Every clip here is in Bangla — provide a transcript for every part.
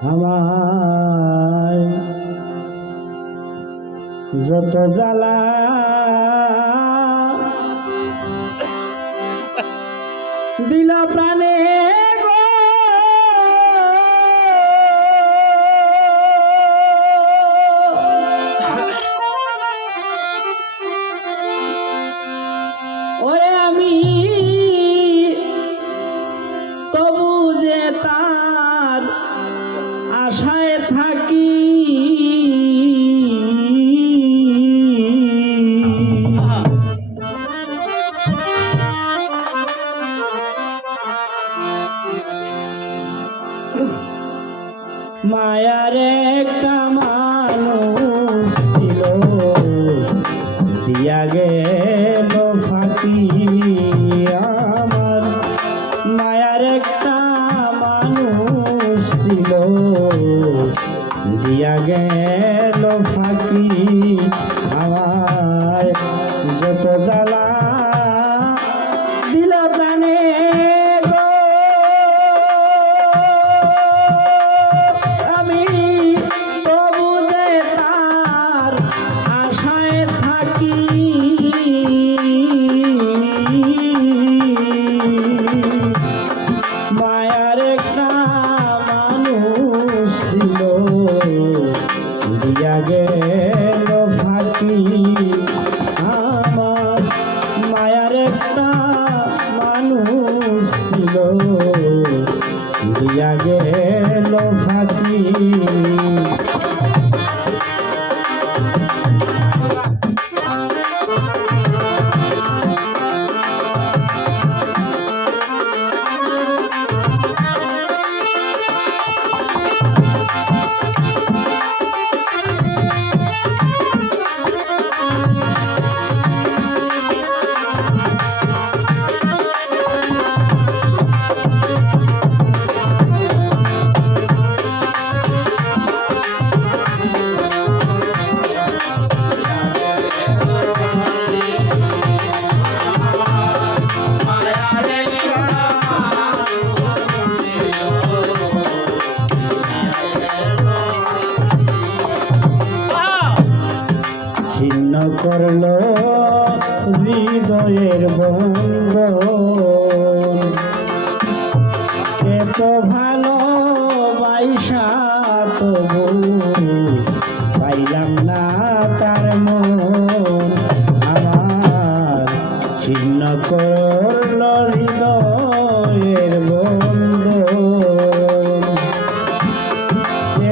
আমার যত জ্বালা দিলা প্রাণে গো, ওরে আমি তবু যে তার আশায় থাকি। মায়ার একটা মানুষ ছিল, দিয়া গেল ফাঁকি। আমার মায়ার একটা মানুষ ছিল, দিয়া গেল ফাঁকি। আমার যত জ্বালা দিলা প্রাণে গো, আমি তবু যে তার আশায় থাকি। মায়ার একটা মানুষ ছিল, দিয়া গেল ফাঁকি। আমার মায়ার একটা মানুষ ছিল, দিয়া গেল ফাঁকি। ছিন্ন করল হৃদয়ের বন্ধন, এত ভালোবাসা তবু পাইলাম না তার মন। আমার ছিন্ন করল হৃদয়ের বন্ধন,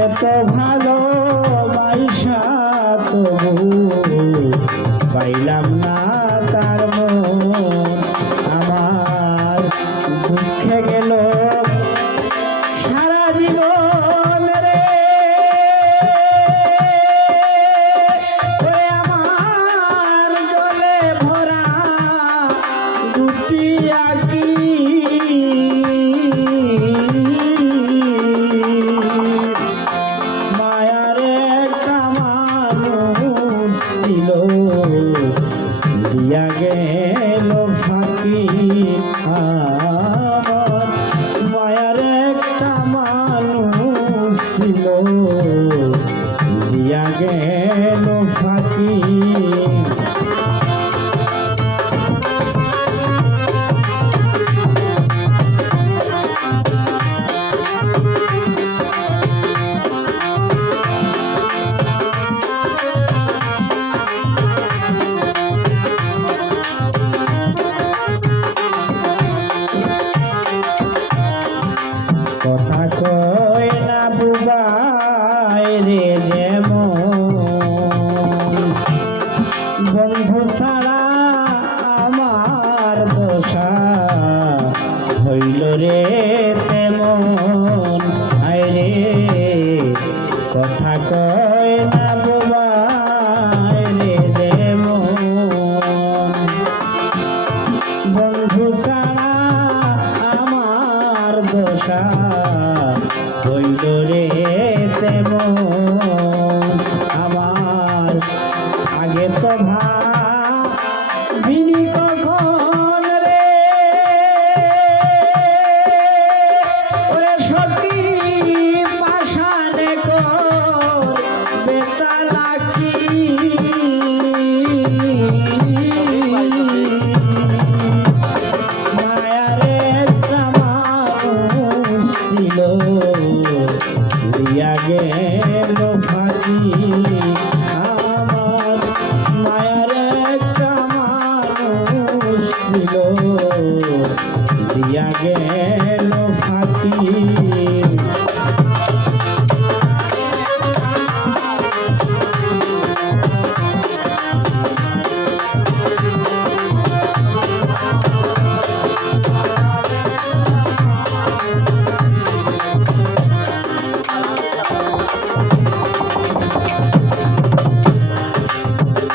এত ভালোবাসা তবু পাইলাম না তার মন। আমার দুঃখে গেল সারা জীবন রে, আমার জলে ভরা দুটি আঁকি। মায়ার একটা মানুষ ছিল, দিয়া গেল ফাঁকি। আমার মায়ার একটা মানুষ ছিল, দিয়া গেল ফাঁকি। কথা কয় না বুবাই রে যেমন, বন্ধু ছাড়া আমার দশা হইল রে তেমন। আরে কথা কয় না বুবাই রে যেমন, বন্ধু ছাড়া আমার দশা হইল রে তেমন। আমার আগে তো ভাবিনি কখন রে, ওরে সখী পাশা দিয়া গেল ফাঁকি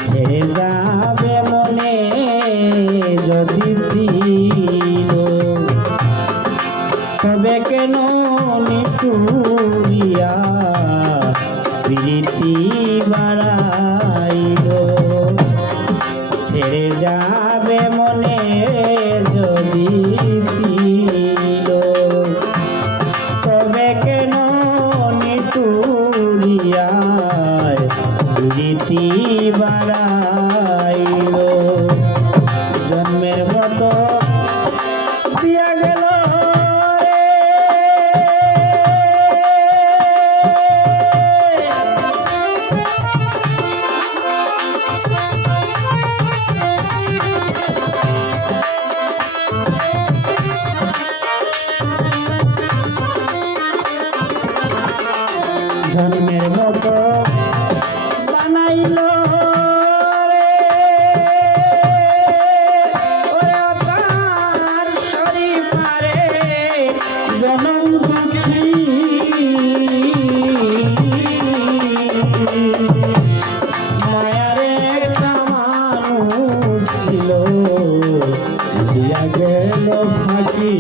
ছেড়ে যাবে মনে যদি ছিল তবে কেন নিতুরিয়া প্রীতি বাড়াইল ছেড়ে যাবে মনে যদি ছিল তবে কেন নিতুরিয়া প্রীতি বাড়াইল জন্মের মতো দিয়া গেল জন্মের মতো বানাইল রে ওরে তার শরীফারে জনম দুঃখী মায়ার একটা মানুষ ছিল দিয়া গেল ফাঁকি